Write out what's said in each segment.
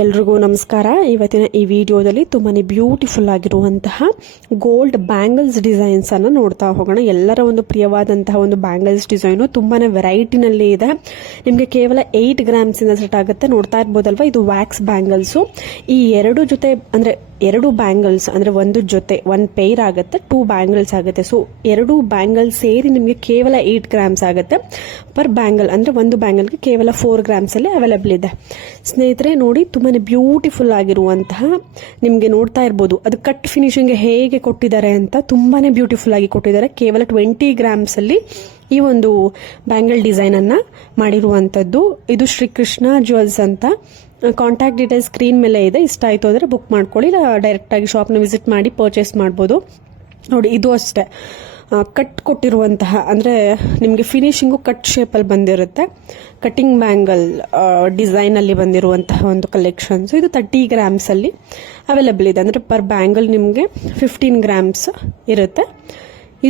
ಎಲ್ರಿಗೂ ನಮಸ್ಕಾರ. ಇವತ್ತಿನ ಈ ವಿಡಿಯೋದಲ್ಲಿ ತುಂಬಾನೇ ಬ್ಯೂಟಿಫುಲ್ ಆಗಿರುವಂತಹ ಗೋಲ್ಡ್ ಬ್ಯಾಂಗಲ್ಸ್ ಡಿಸೈನ್ಸ್ ಅನ್ನು ನೋಡ್ತಾ ಹೋಗೋಣ. ಎಲ್ಲರ ಒಂದು ಪ್ರಿಯವಾದಂತಹ ಒಂದು ಬ್ಯಾಂಗಲ್ಸ್ ಡಿಸೈನ್ ತುಂಬಾನೇ ವೆರೈಟಿನಲ್ಲಿ ಇದೆ. ನಿಮಗೆ ಕೇವಲ 8 ಗ್ರಾಮ್ಸ್ ಇಂದ ಸೆಟ್ ಆಗುತ್ತೆ. ನೋಡ್ತಾ ಇರ್ಬೋದಲ್ವಾ, ಇದು ವ್ಯಾಕ್ಸ್ ಬ್ಯಾಂಗಲ್ಸ್. ಈ ಎರಡು ಜೊತೆ ಅಂದ್ರೆ ಎರಡು ಬ್ಯಾಂಗಲ್ಸ್ ಅಂದ್ರೆ ಒಂದು ಜೊತೆ ಒಂದು ಪೇರ್ ಆಗುತ್ತೆ, 2 ಬ್ಯಾಂಗಲ್ಸ್ ಆಗುತ್ತೆ. ಸೊ ಎರಡು ಬ್ಯಾಂಗಲ್ಸ್ ಸೇರಿ ನಿಮಗೆ ಕೇವಲ 8 ಗ್ರಾಮ್ಸ್ ಆಗುತ್ತೆ ಪರ್ ಬ್ಯಾಂಗಲ್. ಅಂದ್ರೆ ಒಂದು ಬ್ಯಾಂಗಲ್ಗೆ ಕೇವಲ 4 ಗ್ರಾಮ್ಸ್ ಅಲ್ಲಿ ಅವೈಲೇಬಲ್ ಇದೆ. ಸ್ನೇಹಿತರೆ ನೋಡಿ, ತುಂಬಾನೇ ಬ್ಯೂಟಿಫುಲ್ ಆಗಿರುವಂತಹ, ನಿಮಗೆ ನೋಡ್ತಾ ಇರ್ಬೋದು ಅದು ಕಟ್ ಫಿನಿಶಿಂಗ್ ಹೇಗೆ ಕೊಟ್ಟಿದ್ದಾರೆ ಅಂತ. ತುಂಬಾನೇ ಬ್ಯೂಟಿಫುಲ್ ಆಗಿ ಕೊಟ್ಟಿದ್ದಾರೆ. ಕೇವಲ 20 ಗ್ರಾಮ್ಸ್ ಅಲ್ಲಿ ಈ ಒಂದು ಬ್ಯಾಂಗಲ್ ಡಿಸೈನ್ ಅನ್ನ ಮಾಡಿರುವಂತದ್ದು. ಇದು ಶ್ರೀಕೃಷ್ಣ ಜ್ಯುವೆಲ್ಸ್ ಅಂತ. ಕಾಂಟ್ಯಾಕ್ಟ್ ಡೀಟೇಲ್ಸ್ ಸ್ಕ್ರೀನ್ ಮೇಲೆ ಇದೆ. ಇಷ್ಟ ಆಯ್ತು ಅಂದ್ರೆ ಬುಕ್ ಮಾಡ್ಕೊಳ್ಳಿ, ಡೈರೆಕ್ಟ್ ಆಗಿ ಶಾಪ್ನ ವಿಸಿಟ್ ಮಾಡಿ ಪರ್ಚೇಸ್ ಮಾಡ್ಬೋದು. ನೋಡಿ, ಇದು ಅಷ್ಟೇ ಕಟ್ ಕೊಟ್ಟಿರುವಂತಹ, ಅಂದ್ರೆ ನಿಮಗೆ ಫಿನಿಶಿಂಗು ಕಟ್ ಶೇಪ್ ಅಲ್ಲಿ ಬಂದಿರುತ್ತೆ. ಕಟಿಂಗ್ ಬ್ಯಾಂಗಲ್ ಡಿಸೈನ್ ಅಲ್ಲಿ ಬಂದಿರುವಂತಹ ಒಂದು ಕಲೆಕ್ಷನ್ಸ್. ಇದು 30 ಗ್ರಾಮ್ಸ್ ಅಲ್ಲಿ ಅವೈಲೇಬಲ್ ಇದೆ. ಅಂದ್ರೆ ಪರ್ ಬ್ಯಾಂಗಲ್ ನಿಮಗೆ 15 ಗ್ರಾಮ್ಸ್ ಇರುತ್ತೆ.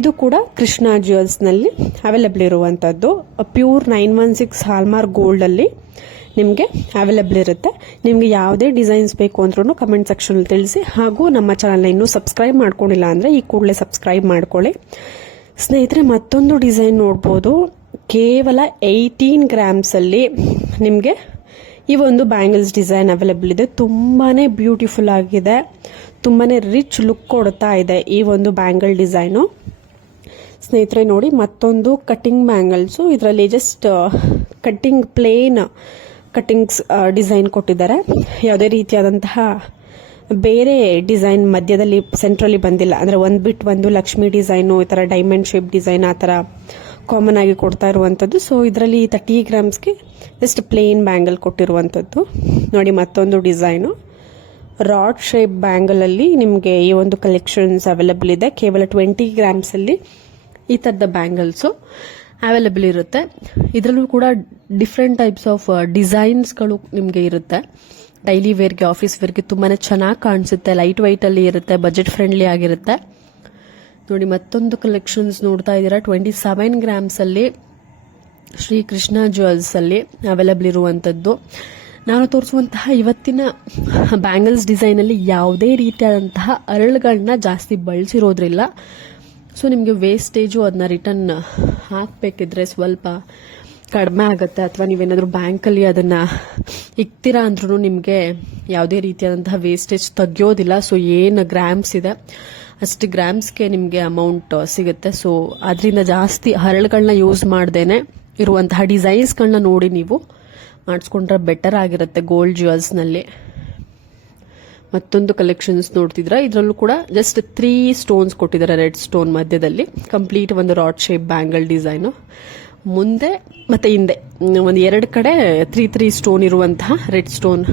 ಇದು ಕೂಡ ಕೃಷ್ಣ ಜ್ಯುವೆಲ್ಸ್ ನಲ್ಲಿ ಅವೈಲೇಬಲ್ ಇರುವಂತದ್ದು. ಪ್ಯೂರ್ 916 ಹಾಲ್ಮಾರ್ಕ್ ಗೋಲ್ಡ್ ಅಲ್ಲಿ ನಿಮಗೆ ಅವೈಲೇಬಲ್ ಇರುತ್ತೆ. ನಿಮಗೆ ಯಾವುದೇ ಡಿಸೈನ್ಸ್ ಬೇಕು ಅಂದ್ರೂ ಕಮೆಂಟ್ ಸೆಕ್ಷನ್ ಅಲ್ಲಿ ತಿಳಿಸಿ. ಹಾಗೂ ನಮ್ಮ ಚಾನಲ್ನ ಇನ್ನೂ ಸಬ್ಸ್ಕ್ರೈಬ್ ಮಾಡ್ಕೊಂಡಿಲ್ಲ ಅಂದ್ರೆ ಈ ಕೂಡಲೇ ಸಬ್ಸ್ಕ್ರೈಬ್ ಮಾಡ್ಕೊಳ್ಳಿ. ಸ್ನೇಹಿತರೆ, ಮತ್ತೊಂದು ಡಿಸೈನ್ ನೋಡ್ಬೋದು. ಕೇವಲ 18 ಗ್ರಾಮ್ಸ್ ಅಲ್ಲಿ ನಿಮಗೆ ಈ ಒಂದು ಬ್ಯಾಂಗಲ್ಸ್ ಡಿಸೈನ್ ಅವೈಲೇಬಲ್ ಇದೆ. ತುಂಬಾನೇ ಬ್ಯೂಟಿಫುಲ್ ಆಗಿದೆ, ತುಂಬಾನೇ ರಿಚ್ ಲುಕ್ ಕೊಡ್ತಾ ಇದೆ ಈ ಒಂದು ಬ್ಯಾಂಗಲ್ ಡಿಸೈನು. ಸ್ನೇಹಿತರೆ ನೋಡಿ, ಮತ್ತೊಂದು ಕಟಿಂಗ್ ಬ್ಯಾಂಗಲ್ಸು. ಇದರಲ್ಲಿ just cutting plain cuttings design ಕೊಟ್ಟಿದ್ದಾರೆ. ಯಾವುದೇ ರೀತಿಯಾದಂತಹ ಬೇರೆ ಡಿಸೈನ್ ಮಧ್ಯದಲ್ಲಿ ಸೆಂಟ್ರಲ್ಲಿ ಬಂದಿಲ್ಲ. ಅಂದ್ರೆ ಒಂದ್ ಬಿಟ್ ಒಂದು ಲಕ್ಷ್ಮಿ ಡಿಸೈನು, ಈ ತರ ಡೈಮಂಡ್ ಶೇಪ್ ಡಿಸೈನ್ ಆ ತರ ಕಾಮನ್ ಆಗಿ ಕೊಡ್ತಾ ಇರುವಂತದ್ದು. ಸೊ ಇದರಲ್ಲಿ 30 ಗ್ರಾಮ್ಸ್ಗೆ ಜಸ್ಟ್ ಪ್ಲೇನ್ ಬ್ಯಾಂಗಲ್ ಕೊಟ್ಟಿರುವಂತದ್ದು. ನೋಡಿ, ಮತ್ತೊಂದು ಡಿಸೈನು ರಾಡ್ ಶೇಪ್ ಬ್ಯಾಂಗಲ್ ಅಲ್ಲಿ ನಿಮಗೆ ಈ ಒಂದು ಕಲೆಕ್ಷನ್ಸ್ ಅವೈಲೇಬಲ್ ಇದೆ. ಕೇವಲ 20 ಗ್ರಾಮ್ಸ್ ಅಲ್ಲಿ ಈ ತರದ ಬ್ಯಾಂಗಲ್ಸ್ ಅವೈಲೇಬಲ್ ಇರುತ್ತೆ. ಇದರಲ್ಲೂ ಕೂಡ ಡಿಫ್ರೆಂಟ್ ಟೈಪ್ಸ್ ಆಫ್ ಡಿಸೈನ್ಸ್ಗಳು ನಿಮಗೆ ಇರುತ್ತೆ. ಡೈಲಿ ವೇರ್ಗೆ, ಆಫೀಸ್ ವೇರ್ಗೆ ತುಂಬಾನೇ ಚೆನ್ನಾಗಿ ಕಾಣಿಸುತ್ತೆ. ಲೈಟ್ ವೈಟ್ ಅಲ್ಲಿ ಇರುತ್ತೆ, ಬಜೆಟ್ ಫ್ರೆಂಡ್ಲಿ ಆಗಿರುತ್ತೆ. ನೋಡಿ, ಮತ್ತೊಂದು ಕಲೆಕ್ಷನ್ಸ್ ನೋಡ್ತಾ ಇದ್ದೀರಾ. 27 ಗ್ರಾಮ್ಸ್ ಅಲ್ಲಿ ಶ್ರೀ ಕೃಷ್ಣ ಜ್ಯುವೆಲ್ಸ್ ಅಲ್ಲಿ ಅವೈಲೇಬಲ್ ಇರುವಂತದ್ದು. ನಾನು ತೋರಿಸುವಂತಹ ಇವತ್ತಿನ ಬ್ಯಾಂಗಲ್ಸ್ ಡಿಸೈನ್ ಅಲ್ಲಿ ಯಾವುದೇ ರೀತಿಯಾದಂತಹ ಅರಳುಗಳನ್ನ ಜಾಸ್ತಿ ಬಳಸಿರೋದ್ರಿಲ್ಲ. ಸೊ ನಿಮಗೆ ವೇಸ್ಟೇಜು ಅದನ್ನ ರಿಟರ್ನ್ ಹಾಕಬೇಕಿದ್ರೆ ಸ್ವಲ್ಪ ಕಡಿಮೆ ಆಗುತ್ತೆ. ಅಥವಾ ನೀವೇನಾದರೂ ಬ್ಯಾಂಕಲ್ಲಿ ಅದನ್ನ ಇಕ್ತೀರಾ ಅಂದ್ರೂ ನಿಮಗೆ ಯಾವುದೇ ರೀತಿಯಾದಂತಹ ವೇಸ್ಟೇಜ್ ತೆಗಿಯೋದಿಲ್ಲ. ಸೊ ಏನು ಗ್ರಾಮ್ಸ್ ಇದೆ ಅಷ್ಟು ಗ್ರಾಮ್ಸ್ಗೆ ನಿಮಗೆ ಅಮೌಂಟ್ ಸಿಗುತ್ತೆ. ಸೊ ಅದರಿಂದ ಜಾಸ್ತಿ ಹರಳುಗಳನ್ನ ಯೂಸ್ ಮಾಡ್ದೇನೆ ಇರುವಂತಹ ಡಿಸೈನ್ಸ್ಗಳನ್ನ ನೋಡಿ ನೀವು ಮಾಡಿಸ್ಕೊಂಡ್ರೆ ಬೆಟರ್ ಆಗಿರುತ್ತೆ ಗೋಲ್ಡ್ ಜ್ಯುವೆಲ್ಸ್ನಲ್ಲಿ. ಮತ್ತೊಂದು ಕಲೆಕ್ಷನ್ಸ್ ನೋಡ್ತಿದ್ರ. ಇದರಲ್ಲೂ ಕೂಡ ಜಸ್ಟ್ 3 ಸ್ಟೋನ್ಸ್ ಕೊಟ್ಟಿದ್ದಾರೆ ರೆಡ್ ಸ್ಟೋನ್ ಮಧ್ಯದಲ್ಲಿ. ಕಂಪ್ಲೀಟ್ ಒಂದು ರಾಡ್ ಶೇಪ್ ಬ್ಯಾಂಗಲ್ ಡಿಸೈನು. ಮುಂದೆ ಮತ್ತೆ ಹಿಂದೆ ಒಂದು 2 ಕಡೆ 3 ಸ್ಟೋನ್ ಇರುವಂತಹ ರೆಡ್ ಸ್ಟೋನ್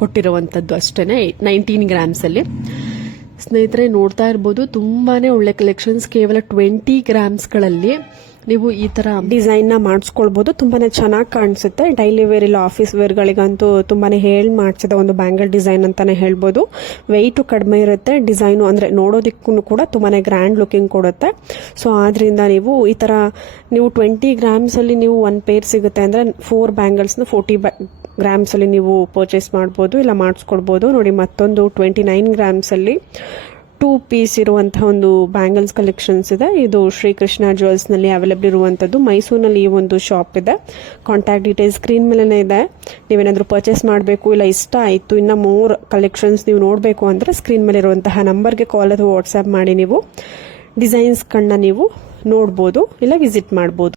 ಕೊಟ್ಟಿರುವಂತದ್ದು ಅಷ್ಟೇನೆ. 19 ಗ್ರಾಮ್ಸ್ ಅಲ್ಲಿ. ಸ್ನೇಹಿತರೆ ನೋಡ್ತಾ ಇರ್ಬೋದು, ತುಂಬಾನೇ ಒಳ್ಳೆ ಕಲೆಕ್ಷನ್ಸ್. ಕೇವಲ 20 ಗ್ರಾಮ್ಸ್ಗಳಲ್ಲಿ ನೀವು ಈ ತರ ಡಿಸೈನ್ ನ ಮಾಡಿಸ್ಕೊಳ್ಬಹುದು. ತುಂಬಾನೇ ಚೆನ್ನಾಗಿ ಕಾಣಿಸುತ್ತೆ. ಡೈಲಿ ವೇರ್ ಇಲ್ಲ ಆಫೀಸ್ ವೇರ್ ಗಳಿಗಂತೂ ತುಂಬಾನೇ ಮಾಡಿಸಿದ ಒಂದು ಬ್ಯಾಂಗಲ್ ಡಿಸೈನ್ ಅಂತಾನೆ ಹೇಳ್ಬೋದು. ವೆಯ್ಟ್ ಕಡಿಮೆ ಇರುತ್ತೆ. ಡಿಸೈನು ಅಂದ್ರೆ ನೋಡೋದಿಕ್ಕೂ ಕೂಡ ತುಂಬಾನೇ ಗ್ರ್ಯಾಂಡ್ ಲುಕಿಂಗ್ ಕೊಡುತ್ತೆ. ಸೊ ಆದ್ರಿಂದ ನೀವು ಈ ತರ 20 ಗ್ರಾಮ್ಸ್ ಅಲ್ಲಿ ನೀವು 1 ಪೇರ್ ಸಿಗುತ್ತೆ ಅಂದ್ರೆ 4 ಬ್ಯಾಂಗಲ್ಸ್ ನ 40 ಗ್ರಾಮ್ಸ್ ಅಲ್ಲಿ ನೀವು ಪರ್ಚೇಸ್ ಮಾಡಬಹುದು, ಇಲ್ಲ ಮಾಡಿಸ್ಕೊಳ್ಬಹುದು. ನೋಡಿ, ಮತ್ತೊಂದು 29 ಗ್ರಾಮ್ಸ್ ಅಲ್ಲಿ 2 ಪೀಸ್ ಇರುವಂತಹ ಒಂದು ಬ್ಯಾಂಗಲ್ಸ್ ಕಲೆಕ್ಷನ್ಸ್ ಇದೆ. ಇದು ಶ್ರೀಕೃಷ್ಣ ಜ್ಯುವೆಲ್ಸ್ ನಲ್ಲಿ ಅವೈಲೇಬಲ್ ಇರುವಂತದ್ದು. ಮೈಸೂರಿನಲ್ಲಿ ಈ ಒಂದು ಶಾಪ್ ಇದೆ. ಕಾಂಟ್ಯಾಕ್ಟ್ ಡೀಟೇಲ್ಸ್ ಸ್ಕ್ರೀನ್ ಮೇಲೆ ಇದೆ. ನೀವೇನಾದ್ರೂ ಪರ್ಚೇಸ್ ಮಾಡಬೇಕು, ಇಲ್ಲ ಇಷ್ಟ ಆಯ್ತು ಇನ್ನ ಮೋರ್ ಕಲೆಕ್ಷನ್ಸ್ ನೀವು ನೋಡಬೇಕು ಅಂದ್ರೆ ಸ್ಕ್ರೀನ್ ಮೇಲೆ ಇರುವಂತಹ ನಂಬರ್ಗೆ ಕಾಲ್ ಅಥವಾ ವಾಟ್ಸ್ಆಪ್ ಮಾಡಿ ನೀವು ಡಿಸೈನ್ಸ್ ಗಳನ್ನ ನೀವು ನೋಡಬಹುದು, ಇಲ್ಲ ವಿಸಿಟ್ ಮಾಡಬಹುದು.